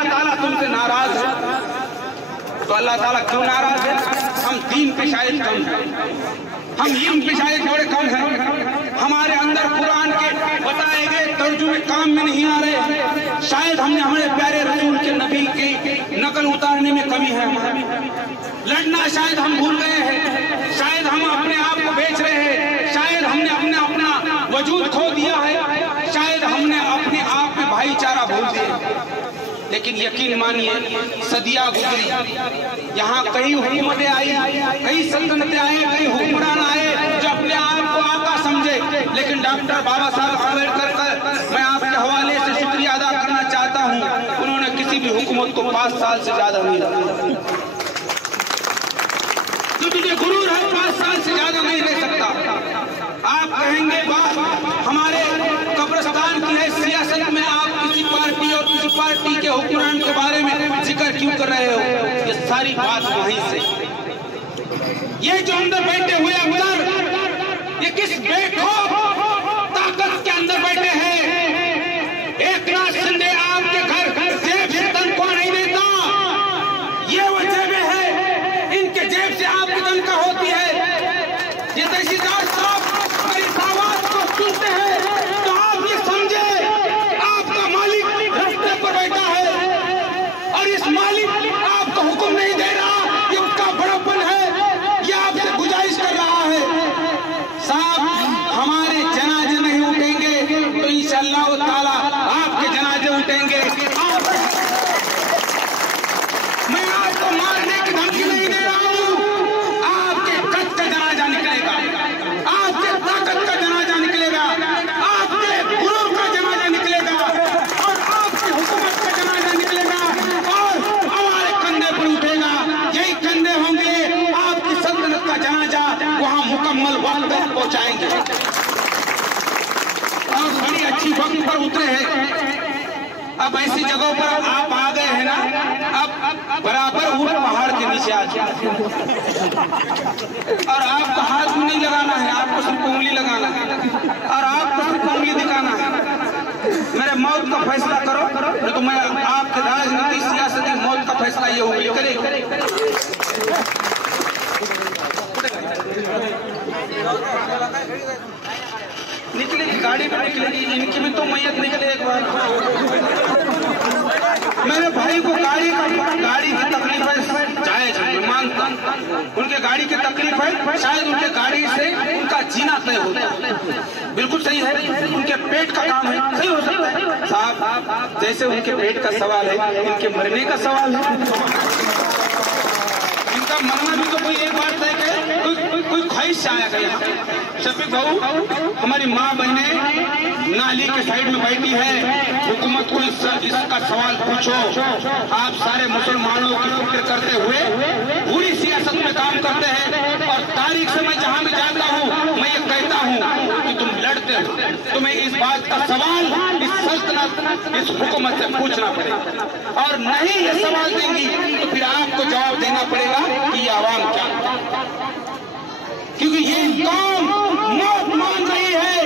अल्लाह ताला तुमसे नाराज है। तो अल्लाह ताला क्यों नाराज है? हम दीन पे शायद कम हैं, हम इल्म पे शायद थोड़े कम हैं, हमारे अंदर कुरान के बताए गए तर्जुमे काम में नहीं आ रहे, शायद हमने हमारे प्यारे रसूल के नबी की नकल उतारने में कमी है, लड़ना शायद हम भूल गए हैं, शायद हम अपने आप को बेच रहे हैं, शायद हमने अपना वजूद खो दिया है, शायद हमने अपने आप में भाईचारा भूल दिया। लेकिन यकीन मानिए सदियां गुजरी, यहाँ कई हुकूमतें आई, कई सल्तनतें आई, कई हुक्मरान आए जो अपने आप को आका समझे, लेकिन डॉक्टर बाबा साहब अम्बेडकर का मैं आपके हवाले से शुक्रिया अदा करना चाहता हूँ, उन्होंने किसी भी हुकूमत को 5 साल से ज्यादा नहीं रखा। जो तुझे गुरूर है 5 साल से ज्यादा नहीं रह सकता। आप कहेंगे वाह हमारे कब्रिस्तान की है सियासत में आप किसी पार्टी और किसी पार्टी के हुक्मरान के बारे में जिक्र क्यों कर रहे हो? ये सारी बात वहीं से, ये जो अंदर बैठे हुए अफसर ये किस बेखौफ ताकत के अंदर बैठे हैं? एक नाथ शिंदे आपके घर जेब से तनख्वाह नहीं देता, ये वो जेबें हैं, इनके जेब से आपकी तनख्वाह होती है। ये तहसीलदार साहब अगर इस आवाज को सुनते हैं तो आप ये समझे आपका मालिक रास्ते पर बैठा है और इस मालिक आपको हुक्म नहीं दे रहा, ये उसका बड़प्पन है, ये आपसे गुजारिश कर रहा है। साहब हमारे जनाजे नहीं उठेंगे तो इंशाअल्लाह ताला आपके जनाजे उठेंगे। मैं आपको मारने की धमकी नहीं दे रहा हूँ, आपके कद का जनाजा निकलेगा, आपके ताकत का जनाजा निकलेगा, आपके गुरूर का जनाजा निकलेगा और आपकी हुकूमत का जनाजा निकलेगा और हमारे कंधे पर उठेगा। यही कंधे होंगे आपकी सल्तनत का जनाजा वहाँ मुकम्मल वक्त पर पहुँचाएंगे। और बड़ी अच्छी वक्त पर उतरे हैं। अब ऐसी जगहों पर आप आ गए हैं ना, अब बराबर ऊपर पहाड़ के नीचे आ जाए और आपको हाथ भी नहीं लगाना है, आपको सिर्फ उंगली लगाना है और आपको सिर्फ उंगली दिखाना है। मेरे मौत का फैसला करो तो मैं आपके राजनीति सियासती मौत का फैसला ये उंगली करेगी। निकलेगी गाड़ी में निकलेगी, इनकी भी तो मैयत निकले एक बार। मेरे भाई को गाड़ी की तकलीफ है, जायज है, मैं मानता हूँ उनके गाड़ी की तकलीफ है, शायद उनके गाड़ी से उनका जीना तय होता है, बिल्कुल सही है, उनके पेट का काम है, सही हो सकता है साहब। जैसे उनके पेट का सवाल है, इनके मरने का सवाल है, इनका मरना भी तो कोई एक बात है कि कोई ख्वाहिश आया गया। शफीक भाऊ हमारी माँ बहनें नाली के साइड में बैठी है, हुकूमत को इसका सवाल पूछो। आप सारे मुसलमानों की फिक्र करते हुए पूरी सियासत में काम करते हैं और तारीख से मैं जहाँ भी जाता हूँ मैं ये कहता हूँ कि तुम लड़ते हो, तुम्हें इस बात का सवाल इस सल्तनत इस हुकूमत से पूछना पड़ेगा और नहीं ये सवाल देंगी तो फिर आपको जवाब देना पड़ेगा कि ये आवाम क्या, क्योंकि ये कौम मौत मांग रही है।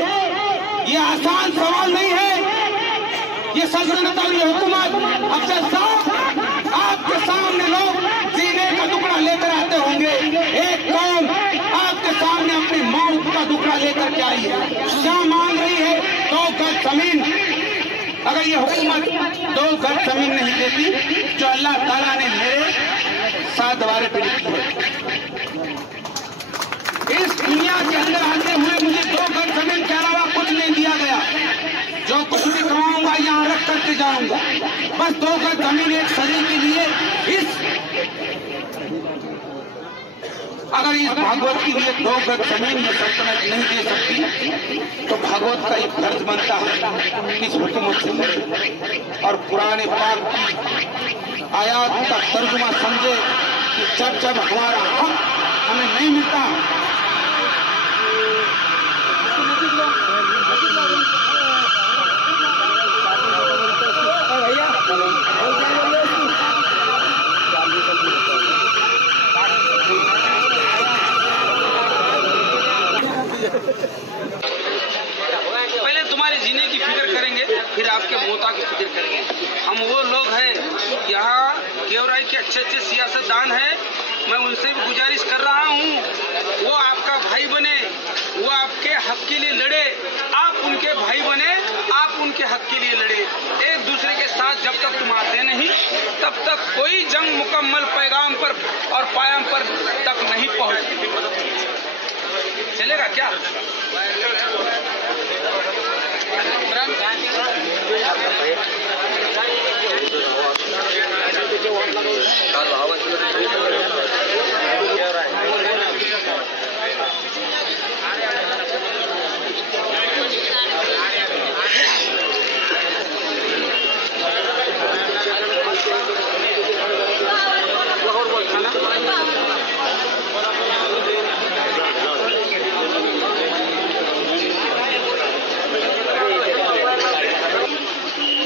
ये आसान सवाल नहीं है। ये सल्तनत और ये हुकूमत अफसर साहब आपके सामने लोग जीने का टुकड़ा लेकर आते होंगे, एक कौम आपके सामने अपनी मौत का टुकड़ा लेकर के आई है। क्या मांग रही है? 2 गज जमीन। अगर ये हुकूमत 2 गज जमीन नहीं देती जो अल्लाह ताला ने मेरे 7 दीवारें पे लिखी है, इस दुनिया के अंदर आते हुए मुझे 2 गज जमीन के अलावा कुछ नहीं दिया गया। जो कुछ भी कमाऊंगा यहाँ रख करके जाऊंगा, बस 2 गज जमीन एक सदी के लिए। अगर इस भागवत के लिए 2 गज जमीन में सल्तनत नहीं दे सकती तो भागवत का एक फर्ज बनता है इस हुकूमत से लड़े और पुराने पाक की आयात का तर्जुमा समझे कि जब जब हमारा हक हमें नहीं मिलता पहले तुम्हारे जीने की फिक्र करेंगे, फिर आपके मौता की फिक्र करेंगे। हम वो लोग हैं अच्छे सियासतदान हैं, मैं उनसे भी गुजारिश कर रहा हूँ, वो आपका भाई बने, वो आपके हक के लिए लड़े, आप उनके भाई बने, आप उनके हक के लिए लड़े। एक दूसरे के साथ जब तक तुम आते नहीं, तब तक कोई जंग मुकम्मल पैगाम पर और पायम पर तक नहीं पहुँचती। चलेगा क्या?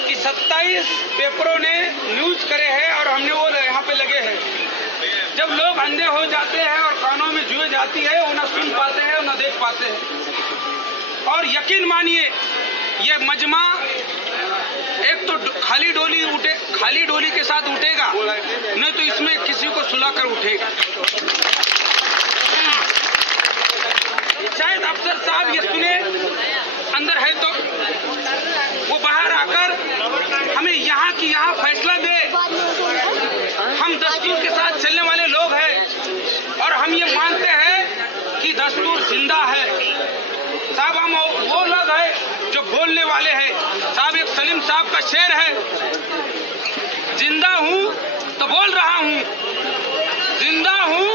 कि 27 पेपरों ने न्यूज करे हैं और हमने वो यहाँ पे लगे हैं। जब लोग अंधे हो जाते हैं और कानों में जुए जाती है, वो न सुन पाते हैं न देख पाते हैं। और यकीन मानिए ये मजमा एक तो खाली डोली के साथ उठेगा, नहीं तो इसमें किसी को सुलाकर उठेगा। शायद अफसर साहब ये सुने, अंदर है तो वो बाहर आकर हमें यहाँ की यहाँ फैसला दे। हम दस्तूर के साथ चलने वाले लोग हैं और हम ये मानते हैं कि दस्तूर जिंदा है। साहब हम वो लोग हैं जो बोलने वाले हैं। साहब एक सलीम साहब का शेर है, जिंदा हूँ तो बोल रहा हूँ, जिंदा हूँ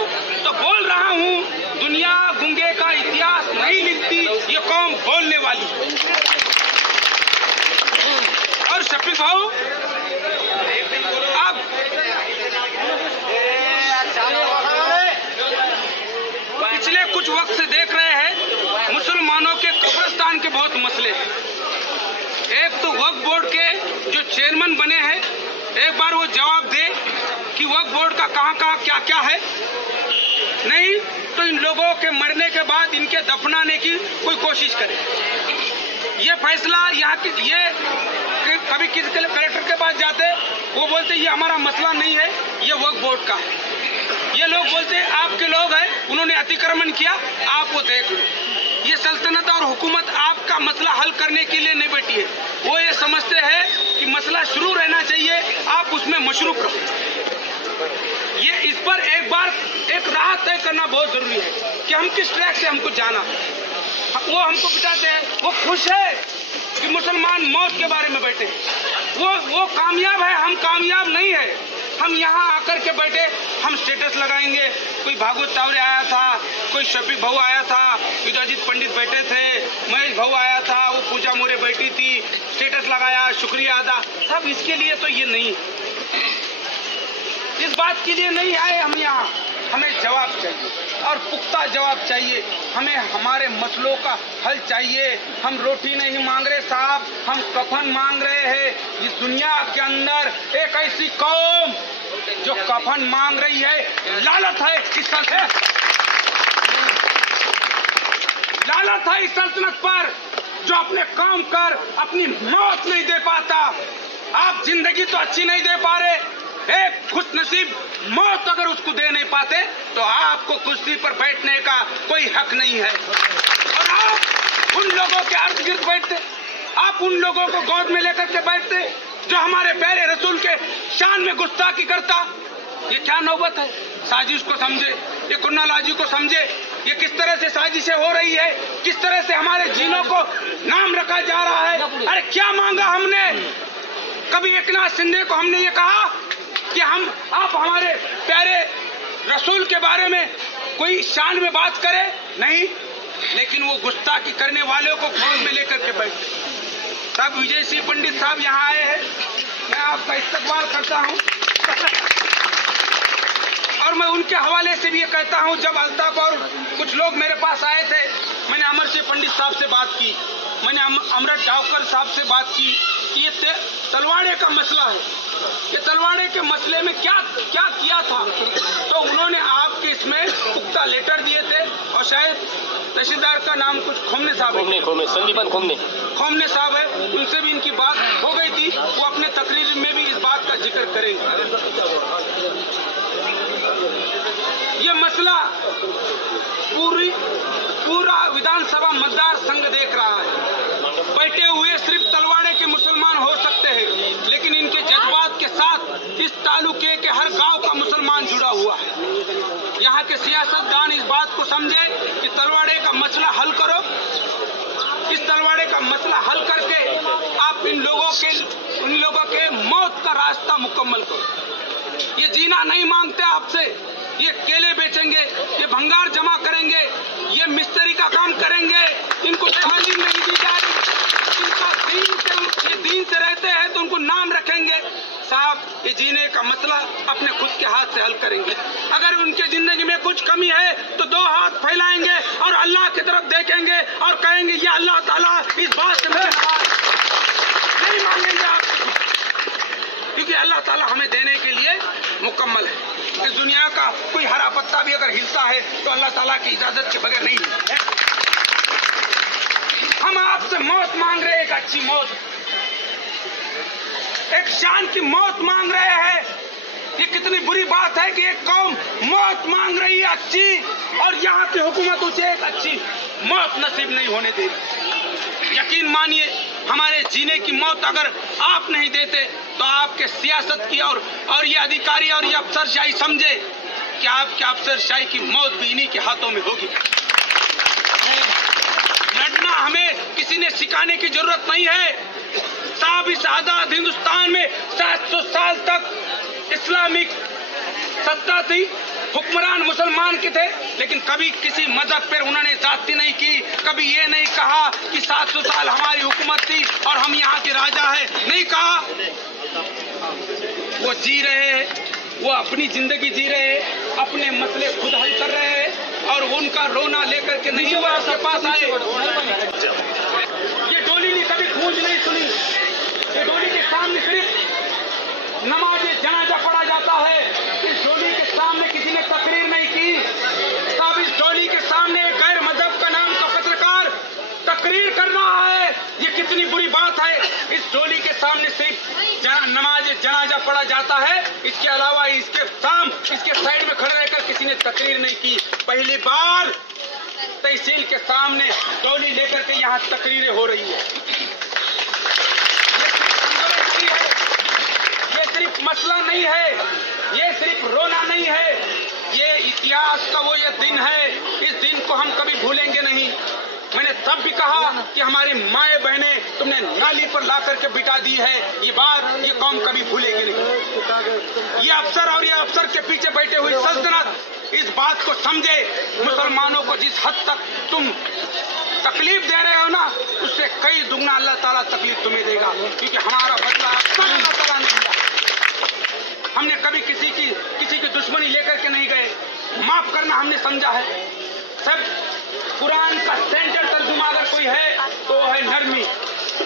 तो बोल रहा हूँ, दुनिया गूंगे का इतिहास नहीं लिखती, ये कौम बोलने वाली। और शफीक भाऊ आप पिछले कुछ वक्त से देख रहे हैं मुसलमानों के कब्रिस्तान के बहुत मसले हैं। एक तो वक्फ बोर्ड के जो चेयरमैन बने हैं, एक बार वो जवाब दे कि वक्फ बोर्ड का कहाँ क्या क्या है, नहीं तो इन लोगों के मरने के बाद इनके दफनाने की कोई कोशिश करे। ये फैसला यहाँ के ये कभी किसी कलेक्टर के पास जाते, वो बोलते ये हमारा मसला नहीं है, ये वक्फ बोर्ड का है। ये लोग बोलते आपके लोग हैं, उन्होंने अतिक्रमण किया, आप वो देख लो। ये सल्तनत और हुकूमत आपका मसला हल करने के लिए नहीं बैठी है। वो ये समझते हैं कि मसला शुरू रहना चाहिए, आप उसमें मशरूफ रहो। ये इस पर एक बार एक राह तय करना बहुत जरूरी है कि हम किस ट्रैक से हमको जाना। वो हमको बिठाते हैं, वो खुश है कि मुसलमान मौत के बारे में बैठे, वो कामयाब है, हम कामयाब नहीं है। हम यहाँ आकर के बैठे, हम स्टेटस लगाएंगे, कोई भागवत तावरे आया था, कोई शफीक भाऊ आया था, विद्याजीत पंडित बैठे थे, महेश भाऊ आया था, वो पूजा मोरे बैठी थी, स्टेटस लगाया, शुक्रिया अदा। सब इसके लिए तो ये नहीं, इस बात के लिए नहीं आए हम यहाँ। हमें जवाब चाहिए और पुख्ता जवाब चाहिए। हमें हमारे मसलों का हल चाहिए। हम रोटी नहीं मांग रहे साहब, हम कफन मांग रहे हैं। इस दुनिया के अंदर एक ऐसी कौम जो कफन मांग रही है, लालत है इस सल्तनत, लालत है इस सल्तनत पर जो अपने काम कर अपनी मौत नहीं दे पाता। आप जिंदगी तो अच्छी नहीं दे पा रहे, एक खुश नसीब मौत अगर उसको दे नहीं पाते तो आपको कुर्सी पर बैठने का कोई हक नहीं है। और आप उन लोगों के अर्द गिर्द बैठते, आप उन लोगों को गोद में लेकर के बैठते जो हमारे प्यारे रसूल के शान में गुस्ताखी करता। ये क्या नौबत है? साजिश को समझे, ये कुन्नालाजी को समझे, ये किस तरह से साजिशें हो रही है, किस तरह से हमारे जीनों को नाम रखा जा रहा है। अरे क्या मांगा हमने? कभी एकनाथ शिंदे को हमने ये कहा कि आप हमारे प्यारे रसूल के बारे में कोई शान में बात करे? नहीं, लेकिन वो गुस्ताखी करने वालों को गोद में लेकर के बैठे। तब विजय सिंह पंडित साहब यहाँ आए हैं, मैं आपका इस्तकबाल करता हूँ और मैं उनके हवाले से भी ये कहता हूँ, जब अल्ताफ और कुछ लोग मेरे पास आए थे, मैंने अमर सिंह पंडित साहब से बात की, मैंने अमृत डावकर साहब से बात की कि ये तलवाड़े का मसला है, ये तलवाड़े के मसले में क्या क्या किया था। तो उन्होंने आपके इसमें पुख्ता लेटर दिए थे और शायद तहसीलदार का नाम कुछ खोमने साहब है, संदीपन खोमने साहब है, उनसे भी इनकी बात हो गई थी। वो अपने तकरीर में भी इस बात का जिक्र करेंगे। मसला पूरा विधानसभा मतदार संघ देख रहा है। बैठे हुए सिर्फ तलवाड़े के मुसलमान हो सकते हैं, लेकिन इनके जज्बात के साथ इस तालुके के हर गांव का मुसलमान जुड़ा हुआ है। यहाँ के सियासतदान इस बात को समझे कि तलवाड़े का मसला हल करो। इस तलवाड़े का मसला हल करके आप इन लोगों के मौत का रास्ता मुकम्मल करो। ये जीना नहीं मांगते आपसे, ये केले बेचेंगे, ये भंगार जमा करेंगे, ये मिस्त्री का काम करेंगे, इनको तालीम नहीं दी जा रही, इनका दीन से रहते हैं तो उनको नाम रखेंगे। साहब, ये जीने का मसला अपने खुद के हाथ से हल करेंगे। अगर उनके जिंदगी में कुछ कमी है तो दो हाथ फैलाएंगे और अल्लाह की तरफ देखेंगे और कहेंगे या अल्लाह ताला इस बात से नहीं मांगेंगे आपसे, क्योंकि अल्लाह ताला हमें देने के लिए मुकम्मल है। इस दुनिया का कोई हरा पत्ता भी अगर हिलता है तो अल्लाह ताला की इजाजत के बगैर नहीं है। हम आपसे मौत मांग रहे हैं, एक अच्छी मौत, एक शान की मौत मांग रहे हैं। ये कितनी बुरी बात है कि एक कौम मौत मांग रही है अच्छी, और यहाँ की हुकूमत उसे एक अच्छी मौत नसीब नहीं होने दे रही। यकीन मानिए, हमारे जीने की मौत अगर आप नहीं देते तो आपके सियासत की और ये अधिकारी और ये अफसरशाही समझे कि आपके अफसरशाही की मौत भी इन्हीं के हाथों में होगी। लड़ना हमें किसी ने सिखाने की जरूरत नहीं है। साहब, इस आजाद हिंदुस्तान में 700 साल तक इस्लामिक सत्ता थी, हुक्मरान मुसलमान के थे, लेकिन कभी किसी मजहब पर उन्होंने जाति नहीं की। कभी ये नहीं कहा कि 700 साल हमारी हुकूमत थी और हम यहाँ के राजा हैं, नहीं कहा। वो जी रहे हैं, वो अपनी जिंदगी जी रहे हैं, अपने मसले खुद हल कर रहे हैं, और उनका रोना लेकर के नहीं हुआ आपके पास आए। ये डोली ने कभी गूंज नहीं सुनी। ये डोली के सामने सिर्फ नमाज जनाजा पढ़ा जाता है। इस डोली के सामने किसी ने तकरीर नहीं की। तब इस डोली के सामने गैर मजहब का नाम का पत्रकार तकरीर कर रहा है। ये कितनी बुरी बात है। इस डोली के सामने सिर्फ नमाज जनाजा पढ़ा जाता है, इसके अलावा इसके साइड में खड़े रहकर किसी ने तकरीर नहीं की। पहली बार तहसील के सामने डोली लेकर के यहाँ तकरीरें हो रही है। ये सिर्फ मसला नहीं है, ये सिर्फ रोना नहीं है, ये इतिहास का वो ये दिन है। इस दिन को हम कभी भूलेंगे नहीं। मैंने तब भी कहा कि हमारी माए बहनें तुमने नाली पर ला करके बिठा दी है, ये बात ये कौम कभी भूलेगी नहीं। ये अफसर और ये अफसर के पीछे बैठे हुई सल्तनत इस बात को समझे, मुसलमानों को जिस हद तक तुम तकलीफ दे रहे हो ना, उससे कई दुगना अल्लाह ताला तकलीफ तुम्हें देगा, क्योंकि हमारा बदला अल्लाह ताला ने दिया। हमने कभी किसी की दुश्मनी लेकर के नहीं गए। माफ करना हमने समझा है। सब कुरान का सेंटर तर्जुमा अगर कोई है तो है नरमी।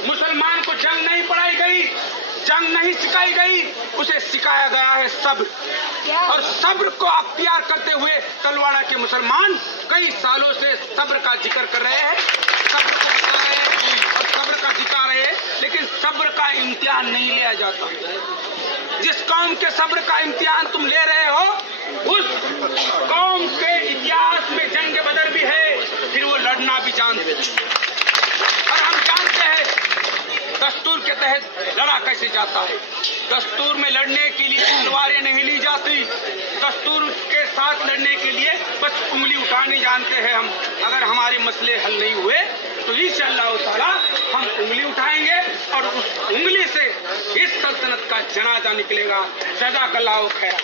मुसलमान को जंग नहीं पढ़ाई गई, जंग नहीं सिखाई गई, उसे सिखाया गया है सब्र। और सब्र को अख्तियार करते हुए तलवाड़ा के मुसलमान कई सालों से सब्र का जिक्र कर रहे हैं, सब्र को बता रहे हैं और सब्र का जिता रहे हैं, लेकिन सब्र का इम्तिहान नहीं लिया जाता। जिस कौम के सब्र का इम्तिहान तुम ले रहे हो, उस कौम के इतिहास में जंग बदर भी है, फिर वो लड़ना भी जानते हैं। और हम जानते हैं दस्तूर के तहत लड़ा कैसे जाता है। दस्तूर में लड़ने के लिए तलवारें नहीं ली जाती। दस्तूर के साथ लड़ने के लिए बस उंगली उठानी जानते हैं हम। अगर हमारे मसले हल नहीं हुए तो इंशाअल्लाह ताला हम उंगली उठाएंगे और उस उंगली से इस सल्तनत का जनाजा निकलेगा। जज़ाकल्लाहु खैर।